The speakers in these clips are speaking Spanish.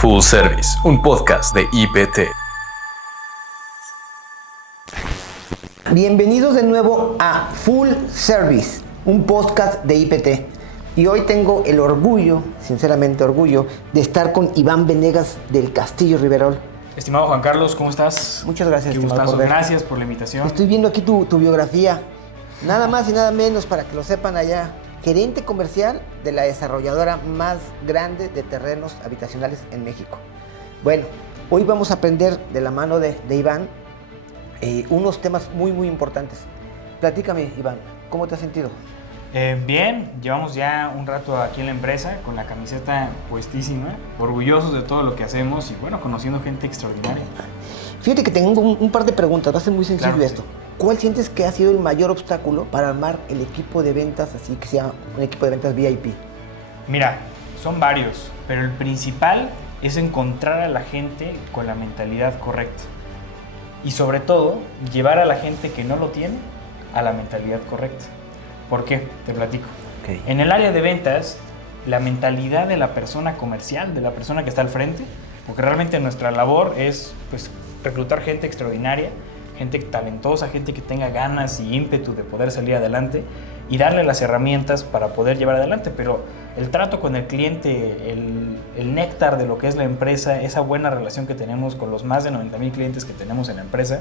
Full Service, un podcast de IPT. Bienvenidos de nuevo a Full Service, un podcast de IPT. Y hoy tengo el orgullo, sinceramente orgullo, de estar con Iván Venegas del Castillo Riverol. Estimado Juan Carlos, ¿cómo estás? Muchas gracias, Qué estimado. gustazo, gracias por la invitación. Estoy viendo aquí tu biografía. Nada más y nada menos, para que lo sepan allá. Gerente comercial de la desarrolladora más grande de terrenos habitacionales en México. Bueno, hoy vamos a aprender de la mano de Iván unos temas muy importantes. Platícame, Iván, ¿cómo te has sentido? Bien, llevamos ya un rato aquí en la empresa con la camiseta puestísima, orgullosos de todo lo que hacemos y bueno, conociendo gente extraordinaria. Fíjate que tengo un par de preguntas, va a ser muy sencillo Claro, esto. sí. ¿Cuál sientes que ha sido el mayor obstáculo para armar el equipo de ventas, así que sea un equipo de ventas VIP? Mira, son varios, pero el principal es encontrar a la gente con la mentalidad correcta. Y sobre todo, llevar a la gente que no lo tiene a la mentalidad correcta. ¿Por qué? Te platico. Okay. En el área de ventas, la mentalidad de la persona comercial, de la persona que está al frente, porque realmente nuestra labor es pues, reclutar gente extraordinaria, gente talentosa, gente que tenga ganas y ímpetu de poder salir adelante y darle las herramientas para poder llevar adelante. Pero el trato con el cliente, el néctar de lo que es la empresa, esa buena relación que tenemos con los más de 90,000 clientes que tenemos en la empresa,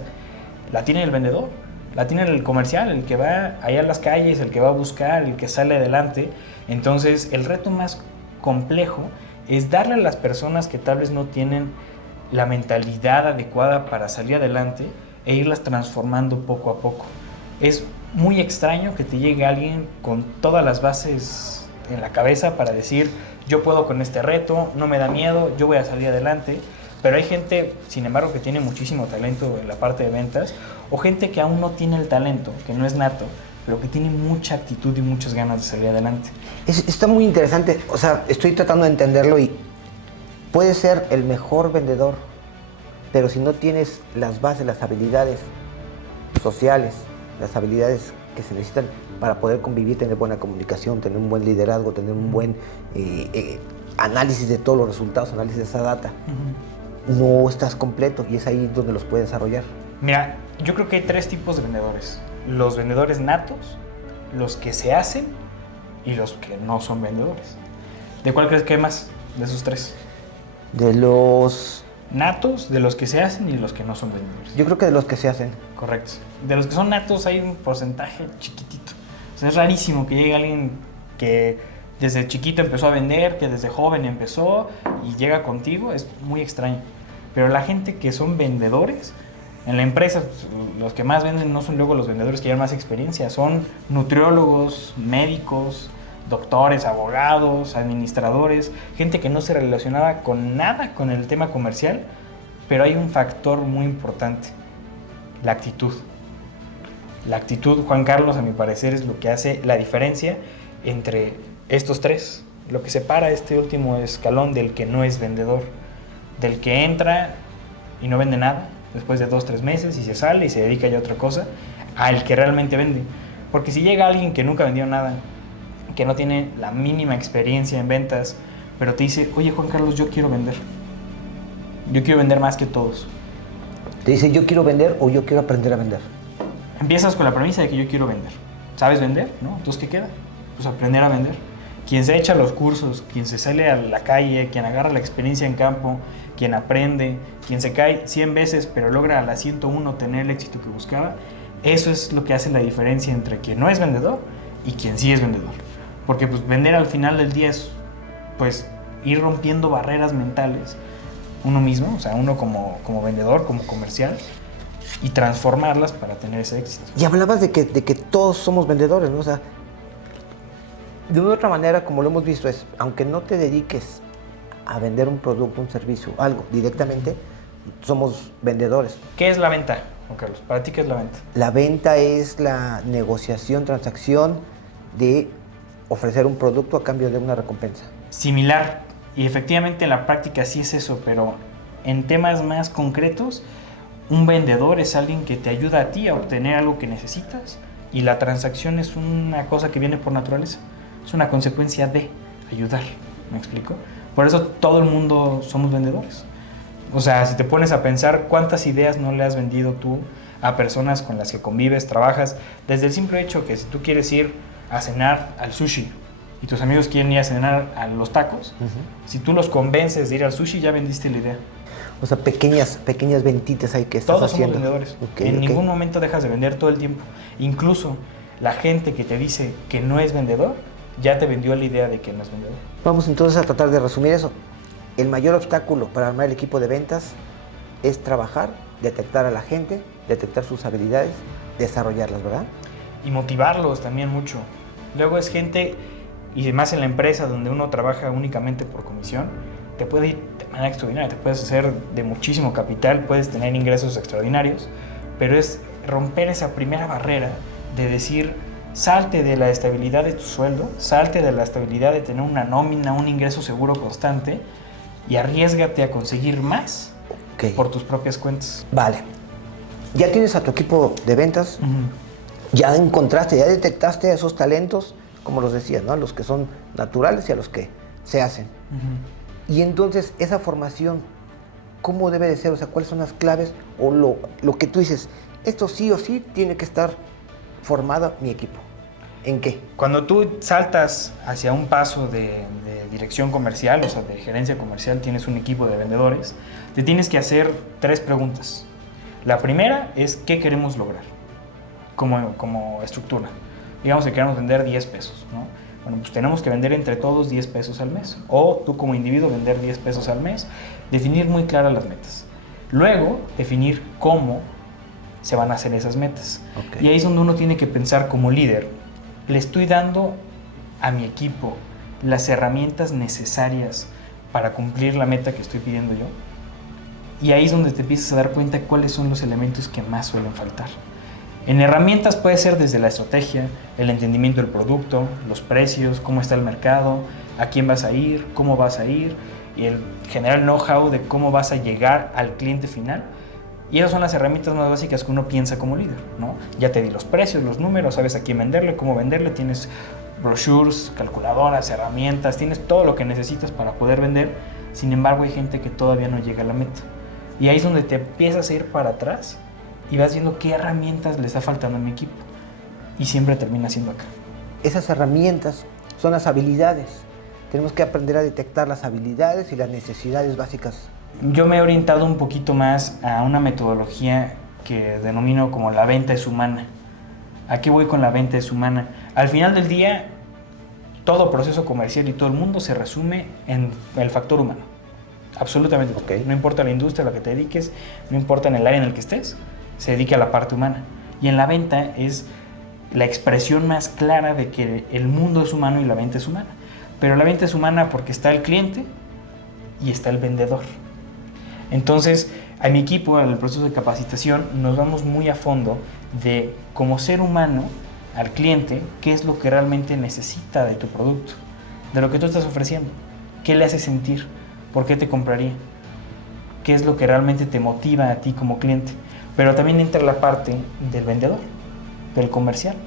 la tiene el vendedor, la tiene el comercial, el que va allá a las calles, el que va a buscar, el que sale adelante. Entonces, el reto más complejo es darle a las personas que tal vez no tienen la mentalidad adecuada para salir adelante e irlas transformando poco a poco. Es muy extraño que te llegue alguien con todas las bases en la cabeza para decir, yo puedo con este reto, no me da miedo, yo voy a salir adelante. Pero hay gente, sin embargo, que tiene muchísimo talento en la parte de ventas, o gente que aún no tiene el talento, que no es nato, pero que tiene mucha actitud y muchas ganas de salir adelante. Está muy interesante, o sea, estoy tratando de entenderlo y puedes ser el mejor vendedor, pero si no tienes las bases, las habilidades sociales, las habilidades que se necesitan para poder convivir, tener buena comunicación, tener un buen liderazgo, tener un buen análisis de todos los resultados, análisis de esa data, no estás completo y es ahí donde los puedes desarrollar. Mira, yo creo que hay tres tipos de vendedores. Los vendedores natos, los que se hacen y los que no son vendedores. ¿De cuál crees que hay más de esos tres? De los... Natos, de los que se hacen y los que no son vendedores. Yo creo que de los que se hacen. Correcto. De los que son natos hay un porcentaje chiquitito. O sea, es rarísimo que llegue alguien que desde chiquito empezó a vender, que desde joven empezó y llega contigo. Es muy extraño. Pero la gente que son vendedores, en la empresa, los que más venden no son luego los vendedores que llevan más experiencia. Son nutriólogos, médicos, doctores, abogados, administradores, gente que no se relacionaba con nada con el tema comercial, pero hay un factor muy importante, la actitud. La actitud, Juan Carlos, a mi parecer, es lo que hace la diferencia entre estos tres, lo que separa este último escalón del que no es vendedor, del que entra y no vende nada después de 2-3 meses y se sale y se dedica ya a otra cosa, al que realmente vende. Porque si llega alguien que nunca vendió nada, que no tiene la mínima experiencia en ventas, pero te dice, oye Juan Carlos, yo quiero vender más que todos. Te dice, yo quiero vender o yo quiero aprender a vender. Empiezas con la premisa de que yo quiero vender. ¿Sabes vender? ¿No? Entonces, ¿qué queda? Pues aprender a vender. Quien se echa los cursos, quien se sale a la calle, quien agarra la experiencia en campo, quien aprende, quien se cae 100 veces, pero logra a la 101 tener el éxito que buscaba, eso es lo que hace la diferencia entre quien no es vendedor y quien sí es vendedor. Porque pues vender al final del día es pues ir rompiendo barreras mentales uno mismo, o sea, uno como vendedor, como comercial, y transformarlas para tener ese éxito. Y hablabas de que todos somos vendedores, ¿no? O sea, de una u otra manera, como lo hemos visto, es, aunque no te dediques a vender un producto, un servicio, algo directamente, somos vendedores. ¿Qué es la venta, Juan Carlos? ¿Para ti qué es la venta? La venta es la negociación, transacción de ofrecer un producto a cambio de una recompensa. Similar, y efectivamente en la práctica sí es eso, pero en temas más concretos, un vendedor es alguien que te ayuda a ti a obtener algo que necesitas y la transacción es una cosa que viene por naturaleza, es una consecuencia de ayudar, ¿me explico? Por eso todo el mundo somos vendedores. O sea, si te pones a pensar cuántas ideas no le has vendido tú a personas con las que convives, trabajas, desde el simple hecho que si tú quieres ir a cenar al sushi y tus amigos quieren ir a cenar a los tacos, si tú los convences de ir al sushi, ya vendiste la idea. O sea, pequeñas ventitas ahí que estás Todos haciendo. somos vendedores. Okay, en ningún momento dejas de vender todo el tiempo. Incluso la gente que te dice que no es vendedor, ya te vendió la idea de que no es vendedor. Vamos entonces a tratar de resumir eso. El mayor obstáculo para armar el equipo de ventas es trabajar, detectar a la gente, detectar sus habilidades, desarrollarlas, ¿verdad? Y motivarlos también mucho. Luego es gente, y más en la empresa donde uno trabaja únicamente por comisión, te puede ir de manera extraordinaria, te puedes hacer de muchísimo capital, puedes tener ingresos extraordinarios, pero es romper esa primera barrera de decir, salte de la estabilidad de tu sueldo, salte de la estabilidad de tener una nómina, un ingreso seguro constante y arriésgate a conseguir más por tus propias cuentas. Vale. Ya tienes a tu equipo de ventas, ya encontraste, ya detectaste esos talentos, como los decías, ¿no? Los que son naturales y a los que se hacen. Y entonces, esa formación, ¿cómo debe de ser? O sea, ¿cuáles son las claves o lo que tú dices? Esto sí o sí tiene que estar formado mi equipo. ¿En qué? Cuando tú saltas hacia un paso de dirección comercial, o sea, de gerencia comercial, tienes un equipo de vendedores, te tienes que hacer 3 preguntas. La primera es, ¿qué queremos lograr como estructura? Digamos que queremos vender 10 pesos, ¿no? Bueno, pues tenemos que vender entre todos 10 pesos al mes. O tú como individuo vender 10 pesos al mes. Definir muy claras las metas. Luego, definir cómo se van a hacer esas metas. Y ahí es donde uno tiene que pensar como líder. ¿Le estoy dando a mi equipo las herramientas necesarias para cumplir la meta que estoy pidiendo yo? Y ahí es donde te empiezas a dar cuenta cuáles son los elementos que más suelen faltar. En herramientas puede ser desde la estrategia, el entendimiento del producto, los precios, cómo está el mercado, a quién vas a ir, cómo vas a ir, y el general know-how de cómo vas a llegar al cliente final. Y esas son las herramientas más básicas que uno piensa como líder, ¿no? Ya te di los precios, los números, sabes a quién venderle, cómo venderle, tienes brochures, calculadoras, herramientas, tienes todo lo que necesitas para poder vender. Sin embargo, hay gente que todavía no llega a la meta. Y ahí es donde te empiezas a ir para atrás y vas viendo qué herramientas le está faltando a mi equipo. Y siempre termina siendo acá. Esas herramientas son las habilidades. Tenemos que aprender a detectar las habilidades y las necesidades básicas. Yo me he orientado un poquito más a una metodología que denomino como la venta es humana. ¿A qué voy con la venta es humana? Al final del día, todo proceso comercial y todo el mundo se resume en el factor humano. Absolutamente. No importa la industria a la que te dediques, no importa en el área en el que estés, se dedica a la parte humana. Y en la venta es la expresión más clara de que el mundo es humano y la venta es humana. Pero la venta es humana porque está el cliente y está el vendedor. Entonces, a mi equipo, en el proceso de capacitación, nos vamos muy a fondo de, como ser humano, al cliente, qué es lo que realmente necesita de tu producto, de lo que tú estás ofreciendo, qué le hace sentir, por qué te compraría, qué es lo que realmente te motiva a ti como cliente. Pero también entra la parte del vendedor, del comercial.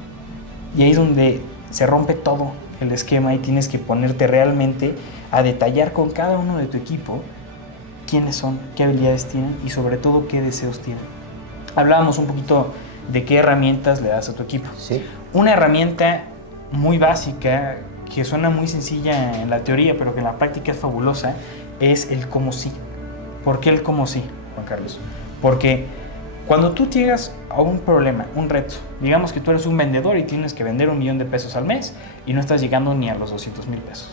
Y ahí es donde se rompe todo el esquema y tienes que ponerte realmente a detallar con cada uno de tu equipo quiénes son, qué habilidades tienen y sobre todo qué deseos tienen. Hablábamos un poquito de qué herramientas le das a tu equipo. Sí. Una herramienta muy básica, que suena muy sencilla en la teoría, pero que en la práctica es fabulosa, es el cómo sí. ¿Por qué el cómo sí, Juan Carlos? Porque cuando tú llegas a un problema, un reto, digamos que tú eres un vendedor y tienes que vender 1 millón de pesos al mes y no estás llegando ni a los 200,000 pesos.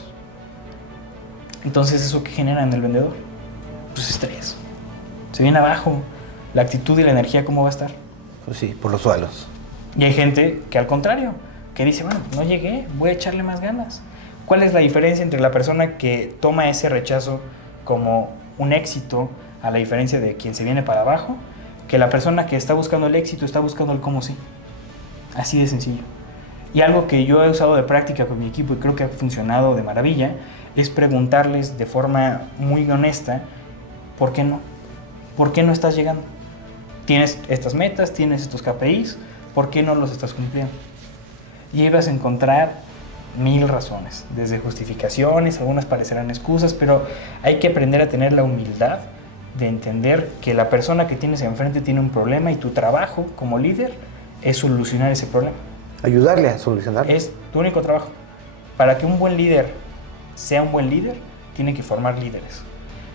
Entonces, ¿eso qué genera en el vendedor? Pues estrés. Se viene abajo. La actitud y la energía, ¿cómo va a estar? Pues sí, por los suelos. Y hay gente que al contrario, que dice, bueno, no llegué, voy a echarle más ganas. ¿Cuál es la diferencia entre la persona que toma ese rechazo como un éxito, a la diferencia de quien se viene para abajo, que la persona que está buscando el éxito está buscando el cómo sí? Así de sencillo. Y algo que yo he usado de práctica con mi equipo y creo que ha funcionado de maravilla, es preguntarles de forma muy honesta, ¿por qué no? ¿Por qué no estás llegando? Tienes estas metas, tienes estos KPIs, ¿por qué no los estás cumpliendo? Y ahí vas a encontrar 1000 razones, desde justificaciones, algunas parecerán excusas, pero hay que aprender a tener la humildad de entender que la persona que tienes enfrente tiene un problema y tu trabajo como líder es solucionar ese problema. Ayudarle a solucionarlo. Es tu único trabajo. Para que un buen líder sea un buen líder, tiene que formar líderes.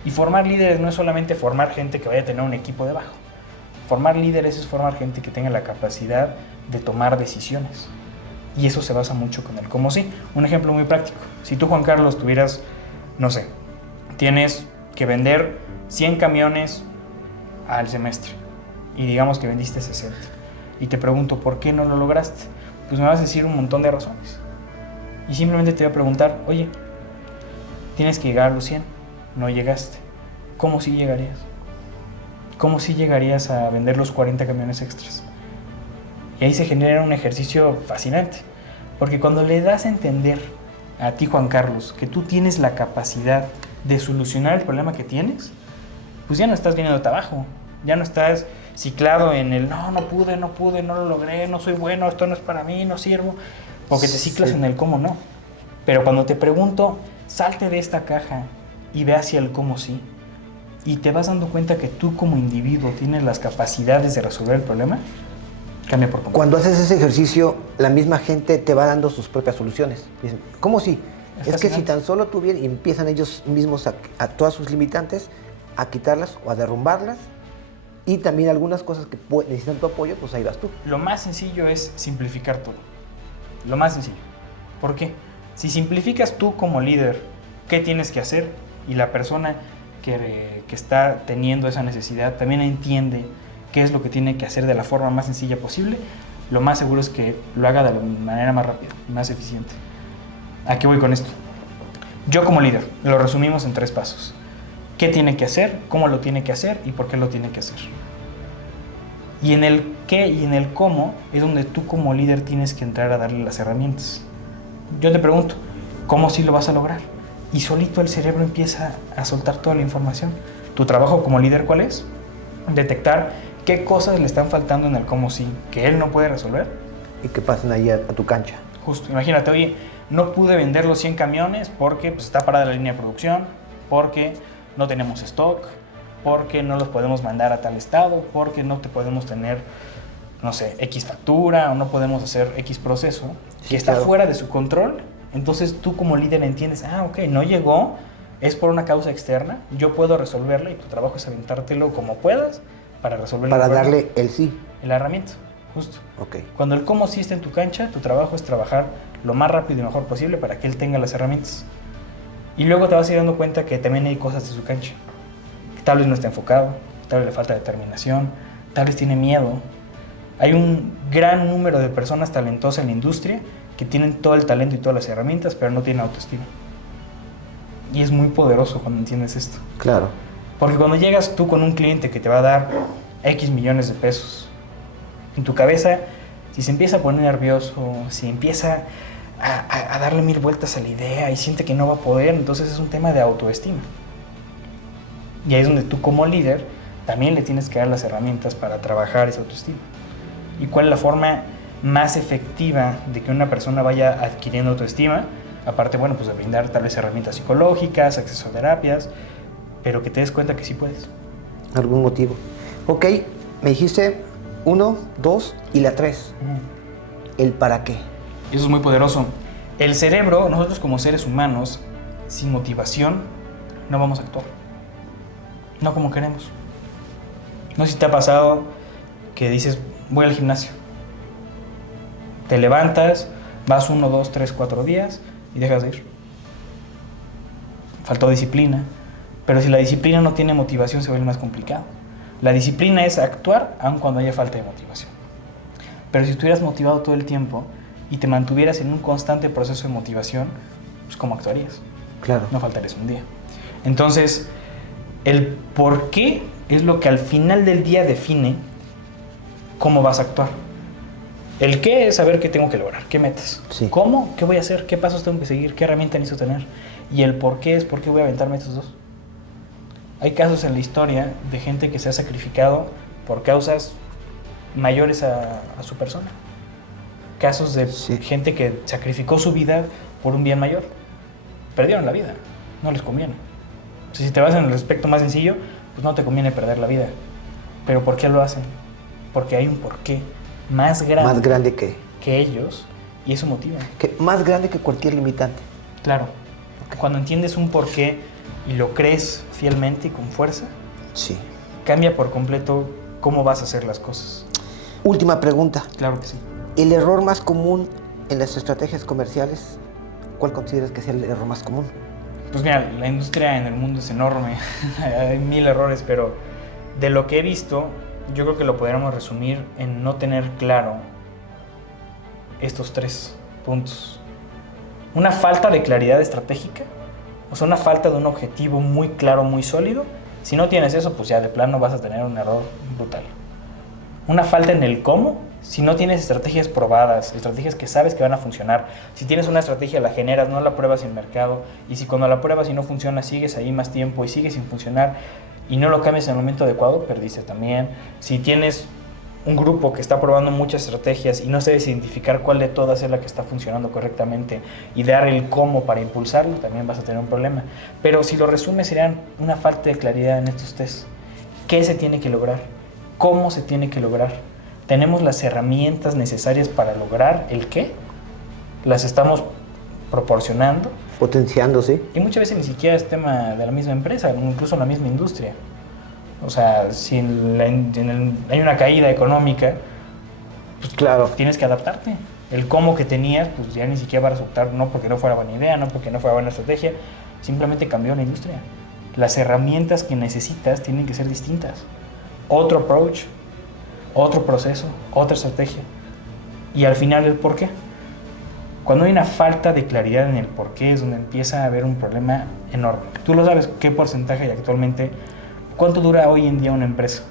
Y formar líderes no es solamente formar gente que vaya a tener un equipo debajo. Formar líderes es formar gente que tenga la capacidad de tomar decisiones. Y eso se basa mucho con el cómo sí. Un ejemplo muy práctico. Si tú, Juan Carlos, tuvieras, no sé, tienes que vender 100 camiones al semestre y digamos que vendiste 60. Y te pregunto, ¿por qué no lo lograste? Pues me vas a decir un montón de razones. Y simplemente te voy a preguntar, oye, tienes que llegar a los 100, no llegaste. ¿Cómo sí llegarías? ¿Cómo sí llegarías a vender los 40 camiones extras? Y ahí se genera un ejercicio fascinante, porque cuando le das a entender a ti, Juan Carlos, que tú tienes la capacidad de solucionar el problema que tienes, pues ya no estás viniéndote abajo, ya no estás ciclado en el no pude, no lo logré, no soy bueno, esto no es para mí, no sirvo, porque te ciclas en el cómo no. Pero cuando te pregunto, salte de esta caja y ve hacia el cómo sí, y te vas dando cuenta que tú como individuo tienes las capacidades de resolver el problema, cambia por completo. Cuando haces ese ejercicio, la misma gente te va dando sus propias soluciones. Dicen, ¿cómo sí? Es que si tan solo tuvieran, y empiezan ellos mismos a todas sus limitantes, a quitarlas o a derrumbarlas, y también algunas cosas que necesitan tu apoyo, pues ahí vas tú. Lo más sencillo es simplificar todo. Lo más sencillo. ¿Por qué? Si simplificas tú como líder qué tienes que hacer y la persona que está teniendo esa necesidad también entiende qué es lo que tiene que hacer de la forma más sencilla posible, lo más seguro es que lo haga de la manera más rápida y más eficiente. ¿A qué voy con esto? Yo como líder, lo resumimos en 3 pasos. ¿Qué tiene que hacer? ¿Cómo lo tiene que hacer? ¿Y por qué lo tiene que hacer? Y en el qué y en el cómo es donde tú como líder tienes que entrar a darle las herramientas. Yo te pregunto, ¿cómo sí lo vas a lograr? Y solito el cerebro empieza a soltar toda la información. ¿Tu trabajo como líder cuál es? Detectar qué cosas le están faltando en el cómo sí, que él no puede resolver. Y que pasen ahí a tu cancha. Justo, imagínate, oye, no pude vender los 100 camiones porque pues, está parada la línea de producción, porque no tenemos stock, porque no los podemos mandar a tal estado, porque no te podemos tener, no sé, X factura o no podemos hacer X proceso, que está fuera de su control. Entonces tú como líder entiendes, ok, no llegó, es por una causa externa, yo puedo resolverla y tu trabajo es aventártelo como puedas para resolverlo. Para darle el sí. La herramienta, justo. Ok. Cuando el cómo sí está en tu cancha, tu trabajo es trabajar lo más rápido y mejor posible para que él tenga las herramientas. Y luego te vas a ir dando cuenta que también hay cosas de su cancha. Que tal vez no está enfocado, tal vez le falta determinación, tal vez tiene miedo. Hay un gran número de personas talentosas en la industria que tienen todo el talento y todas las herramientas, pero no tienen autoestima. Y es muy poderoso cuando entiendes esto. Claro. Porque cuando llegas tú con un cliente que te va a dar X millones de pesos, en tu cabeza, si se empieza a poner nervioso, si empieza a darle 1000 vueltas a la idea y siente que no va a poder, entonces es un tema de autoestima. Y ahí es donde tú como líder también le tienes que dar las herramientas para trabajar esa autoestima. ¿Y cuál es la forma más efectiva de que una persona vaya adquiriendo autoestima? Aparte, bueno, pues de brindar tal vez herramientas psicológicas, acceso a terapias, pero que te des cuenta que sí puedes. Algún motivo. Ok, me dijiste 1, 2 y la 3. El para qué. Eso es muy poderoso. El cerebro, nosotros como seres humanos, sin motivación, no vamos a actuar. No como queremos. No sé si te ha pasado que dices, voy al gimnasio. Te levantas, vas 1, 2, 3, 4 días y dejas de ir. Faltó disciplina. Pero si la disciplina no tiene motivación, se vuelve más complicado. La disciplina es actuar aun cuando haya falta de motivación. Pero si estuvieras motivado todo el tiempo y te mantuvieras en un constante proceso de motivación, pues ¿cómo actuarías? Claro. No faltarías un día. Entonces, el por qué es lo que al final del día define cómo vas a actuar. El qué es saber qué tengo que lograr, qué metas. Sí. ¿Cómo? ¿Qué voy a hacer? ¿Qué pasos tengo que seguir? ¿Qué herramienta necesito tener? Y el por qué es por qué voy a aventarme estos dos. Hay casos en la historia de gente que se ha sacrificado por causas mayores a su persona. Casos de gente que sacrificó su vida por un bien mayor. Perdieron la vida, no les conviene. Si te vas en el aspecto más sencillo, pues no te conviene perder la vida. ¿Pero por qué lo hacen? Porque hay un porqué más grande que ellos, y eso motiva. Más grande que cualquier limitante. Claro. Cuando entiendes un porqué y lo crees fielmente y con fuerza, sí, cambia por completo cómo vas a hacer las cosas. Última pregunta. Claro que sí. ¿El error más común en las estrategias comerciales, cuál consideras que sea el error más común? Pues mira, la industria en el mundo es enorme, hay 1000 errores, pero de lo que he visto, yo creo que lo podríamos resumir en no tener claro estos 3 puntos. Una falta de claridad estratégica, o sea, una falta de un objetivo muy claro, muy sólido. Si no tienes eso, pues ya de plano vas a tener un error brutal. Una falta en el cómo. Si no tienes estrategias probadas, estrategias que sabes que van a funcionar, si tienes una estrategia la generas, no la pruebas en mercado, y si cuando la pruebas y no funciona, sigues ahí más tiempo y sigues sin funcionar y no lo cambias en el momento adecuado, perdiste también. Si tienes un grupo que está probando muchas estrategias y no sabes identificar cuál de todas es la que está funcionando correctamente y dar el cómo para impulsarlo, también vas a tener un problema. Pero si lo resumes, serían una falta de claridad en estos test. ¿Qué se tiene que lograr? ¿Cómo se tiene que lograr? ¿Tenemos las herramientas necesarias para lograr el qué? ¿Las estamos proporcionando? Potenciando, sí. Y muchas veces ni siquiera es tema de la misma empresa, incluso la misma industria. O sea, si hay una caída económica, pues claro, tienes que adaptarte. El cómo que tenías, pues ya ni siquiera va a resultar, no porque no fuera buena idea, no porque no fuera buena estrategia, simplemente cambió la industria. Las herramientas que necesitas tienen que ser distintas. Otro approach, otro proceso, otra estrategia. Y al final el por qué. Cuando hay una falta de claridad en el por qué es donde empieza a haber un problema enorme. Tú lo sabes, ¿qué porcentaje actualmente, cuánto dura hoy en día una empresa?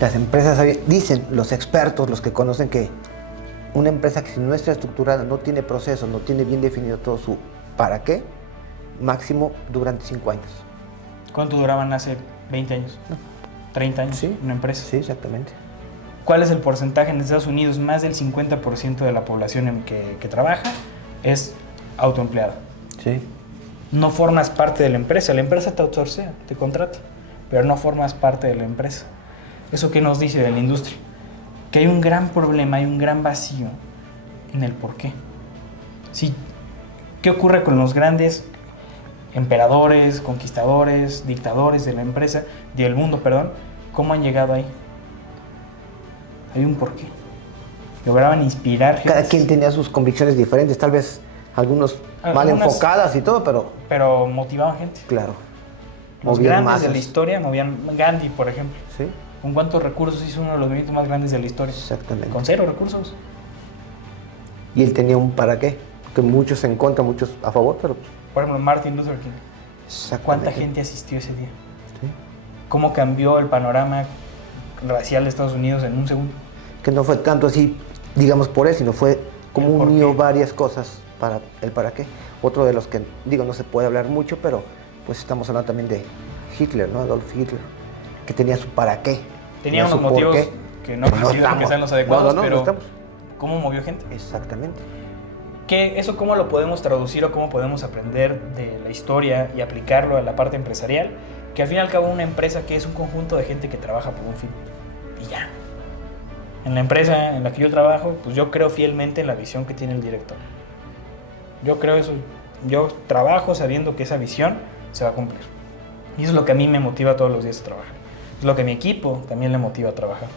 Las empresas, dicen los expertos, los que conocen, que una empresa que si no está estructurada, no tiene procesos, no tiene bien definido todo su para qué, máximo durante 5 años. ¿Cuánto duraban hace 20 años? 30 años, sí, una empresa. Sí, exactamente. ¿Cuál es el porcentaje en Estados Unidos? Más del 50% de la población que trabaja es autoempleada. Sí. No formas parte de la empresa te outsourcea, te contrata, pero no formas parte de la empresa. ¿Eso qué nos dice de la industria? Que hay un gran problema, hay un gran vacío en el por qué. Sí, ¿qué ocurre con los grandes emperadores, conquistadores, dictadores de la empresa, del mundo, perdón? ¿Cómo han llegado ahí? Hay un porqué. Lograban inspirar gente. Cada quien tenía sus convicciones diferentes, tal vez algunas mal enfocadas y todo, pero motivaban gente. Claro. Los grandes de la historia movían. Gandhi, por ejemplo. Sí. ¿Con cuántos recursos hizo uno de los movimientos más grandes de la historia? Exactamente. Con 0 recursos. Y él tenía un para qué, que muchos en contra, muchos a favor, pero... Por ejemplo, Martin Luther King. ¿Cuánta gente asistió ese día? Sí. ¿Cómo cambió el panorama racial de Estados Unidos en un segundo? Que no fue tanto así, digamos, por él, sino fue como unió varias cosas para el para qué. Otro de los que, digo, no se puede hablar mucho, pero pues estamos hablando también de Hitler, ¿no? Adolf Hitler, que tenía su para qué. Tenía unos motivos que no considero que sean los adecuados, pero ¿cómo movió gente? Exactamente. ¿Eso cómo lo podemos traducir o cómo podemos aprender de la historia y aplicarlo a la parte empresarial? Que al fin y al cabo una empresa que es un conjunto de gente que trabaja por un fin. Y ya. En la empresa en la que yo trabajo, pues yo creo fielmente en la visión que tiene el director. Yo creo eso. Yo trabajo sabiendo que esa visión se va a cumplir. Y eso es lo que a mí me motiva todos los días a trabajar. Es lo que a mi equipo también le motiva a trabajar.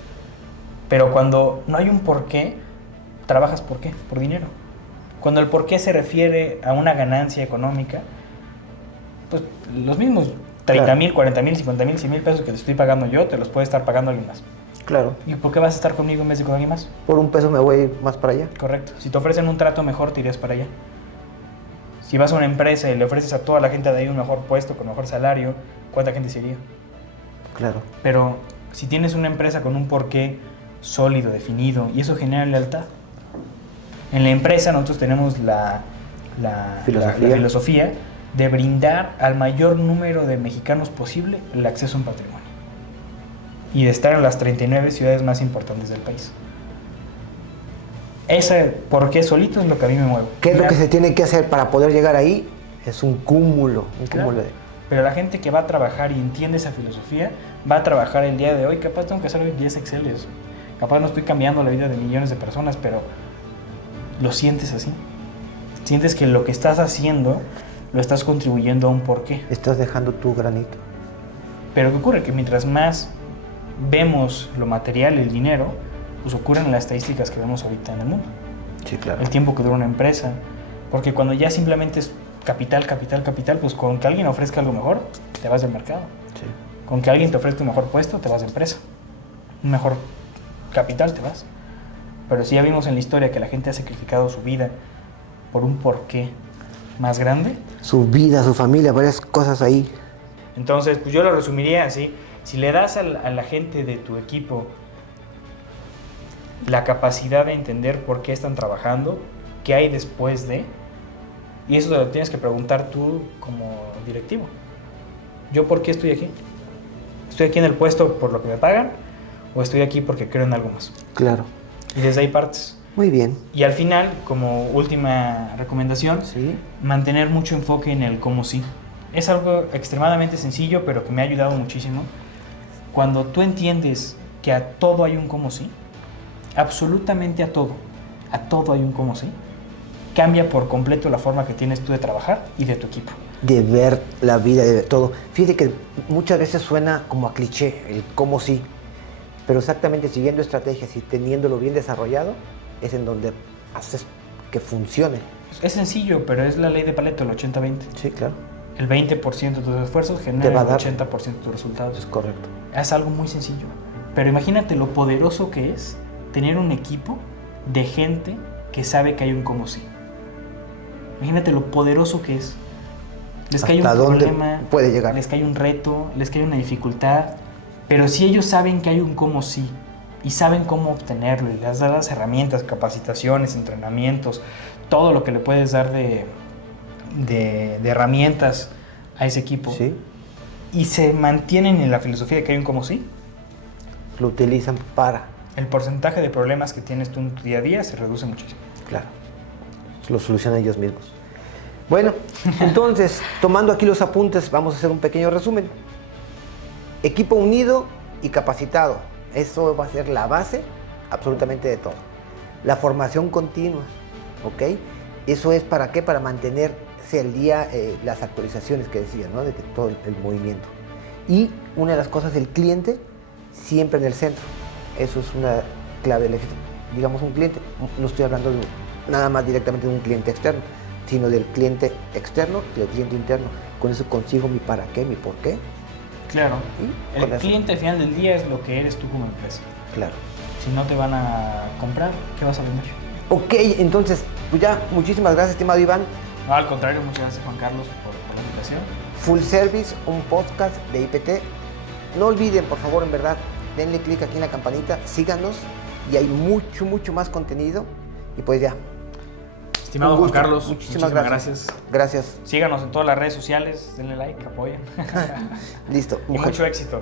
Pero cuando no hay un porqué, trabajas ¿por qué? Por dinero. Cuando el porqué se refiere a una ganancia económica, pues los mismos 30,000, 40,000, 50,000, 100,000 pesos que te estoy pagando yo, te los puede estar pagando alguien más. Claro. ¿Y por qué vas a estar conmigo en vez de con alguien más? Por un peso me voy más para allá. Correcto. Si te ofrecen un trato mejor, te irías para allá. Si vas a una empresa y le ofreces a toda la gente de ahí un mejor puesto, con mejor salario, ¿cuánta gente se iría? Claro. Pero si tienes una empresa con un porqué sólido, definido, y eso genera lealtad. En la empresa nosotros tenemos la filosofía de brindar al mayor número de mexicanos posible el acceso a un patrimonio y de estar en las 39 ciudades más importantes del país. Ese por qué solito es lo que a mí me mueve. ¿Qué es lo Mira, que se tiene que hacer para poder llegar ahí? Es un cúmulo claro, de... pero la gente que va a trabajar y entiende esa filosofía, va a trabajar el día de hoy. Capaz tengo que hacer hoy 10 Exceles. Capaz no estoy cambiando la vida de millones de personas, pero lo sientes así. Sientes que lo que estás haciendo lo estás contribuyendo a un porqué. Estás dejando tu granito. Pero ¿qué ocurre? Que mientras más vemos lo material, el dinero, pues ocurren las estadísticas que vemos ahorita en el mundo. Sí, claro. El tiempo que dura una empresa. Porque cuando ya simplemente es capital, pues con que alguien ofrezca algo mejor, te vas del mercado. Sí. Con que alguien te ofrezca un mejor puesto, te vas de empresa. Un mejor capital, te vas. Pero si ya vimos en la historia que la gente ha sacrificado su vida por un porqué más grande. Su vida, su familia, varias cosas ahí. Entonces, pues yo lo resumiría así. Si le das a la gente de tu equipo la capacidad de entender por qué están trabajando, qué hay después de, y eso te lo tienes que preguntar tú como directivo. ¿Yo por qué estoy aquí? ¿Estoy aquí en el puesto por lo que me pagan o estoy aquí porque creo en algo más? Claro. Y desde ahí partes. Muy bien. Y al final, como última recomendación, Sí. mantener mucho enfoque en el cómo sí. Es algo extremadamente sencillo, pero que me ha ayudado muchísimo. Cuando tú entiendes que a todo hay un cómo sí, absolutamente a todo hay un cómo sí, cambia por completo la forma que tienes tú de trabajar y de tu equipo. De ver la vida, de ver todo. Fíjate que muchas veces suena como a cliché, el cómo sí. Pero exactamente siguiendo estrategias y teniéndolo bien desarrollado, es en donde haces que funcione. Es sencillo, pero es la ley de Pareto, el 80-20. Sí, claro. El 20% de tus esfuerzos Te genera va a el dar. 80% de tus resultados. Es correcto. Es algo muy sencillo. Pero imagínate lo poderoso que es tener un equipo de gente que sabe que hay un cómo sí. Imagínate lo poderoso que es. Les cae un ¿Hasta dónde problema, puede llegar? les cae un reto, les cae una dificultad, pero si ellos saben que hay un cómo sí y saben cómo obtenerlo y les das las herramientas, capacitaciones, entrenamientos, todo lo que le puedes dar de herramientas a ese equipo, Sí. y se mantienen en la filosofía de que hay un cómo sí, Lo utilizan para. el porcentaje de problemas que tienes tú en tu día a día se reduce muchísimo. Claro. Lo solucionan ellos mismos. Bueno, entonces, tomando aquí los apuntes, vamos a hacer un pequeño resumen. Equipo unido y capacitado. Eso va a ser la base absolutamente de todo. La formación continua, ¿ok? Eso es para qué? Para mantenerse al día las actualizaciones que decía, ¿no? De que todo el movimiento. Y una de las cosas, el cliente siempre en el centro. Eso es una clave del éxito. Digamos un cliente, no estoy hablando nada más directamente de un cliente externo, sino del cliente externo y del cliente interno. Con eso consigo mi para qué, mi por qué. Claro. Y con El eso. cliente al final del día es lo que eres tú como empresa. Claro. Si no te van a comprar, ¿qué vas a vender? Ok, entonces, pues ya, muchísimas gracias, estimado Iván. No, al contrario, muchas gracias Juan Carlos por la invitación. Full Service, un podcast de IPT. No olviden, por favor, en verdad, denle clic aquí en la campanita, síganos y hay mucho, mucho más contenido. Y pues ya. Estimado Un Juan gusto. Carlos, Muchísimas gracias. Gracias. Síganos en todas las redes sociales, denle like, apoyen. Listo. Y mucho éxito.